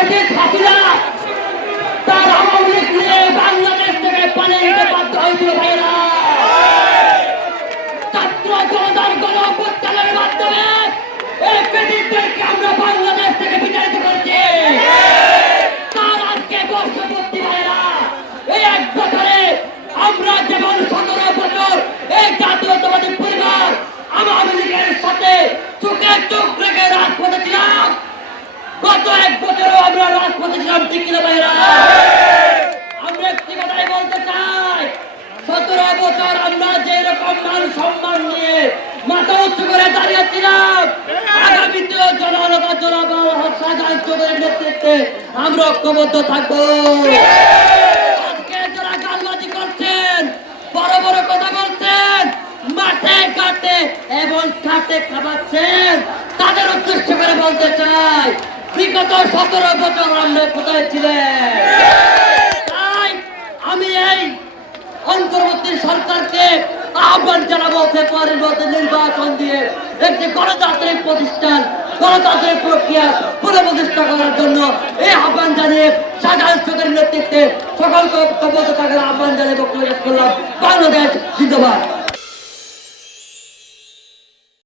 শেখের সাথীরা তার আওয়ামী নিয়ে বাংলাদেশ থেকে পালিয়ে যেতে বাধ্য হয়েছিল ভাইরা ছাত্র জনতার গণ মাধ্যমে এই পেটিটদেরকে আমরা বাংলাদেশ থেকে বিতাড়িত করছি। তার আজকে বর্ষপূর্তি ভাইরা এই এক বছরে আমরা যেমন সতেরো বছর এই জাতীয়তাবাদী পরিবার আওয়ামী লীগের সাথে চোখে চোখ রেখে রাজপথে ছিলাম, গত এক বছরও বছর আমরা যে রকম মান সম্মান নিয়ে মাথা উঁচু করে দাঁড়িয়েছিলাম আগামীতেও সাজান চৌধুরীর নেতৃত্বে আমরা ঐক্যবদ্ধ থাকব। আজকে যারা গালবাজি করছেন বড় বড় কথা বলছেন মাঠে ঘাটে এবং খাবাচ্ছেন তাদের উদ্দেশ্য করে বলতে চাই বিগত সতেরো বছর আমরা কোথায় ছিলেন? আহ্বান জানাব ফেব্রুয়ারির মধ্যে নির্বাচন দিয়ে একটি গণতান্ত্রিক প্রতিষ্ঠান, গণতান্ত্রিক প্রক্রিয়া পুনঃপ্রতিষ্ঠা করার জন্য এই আহ্বান জানিয়ে সাধারণ চৌধুরীর নেতৃত্বে সকলকে আহ্বান জানিয়ে বক্তব্য করলাম। বাংলাদেশ জিন্দাবাদ।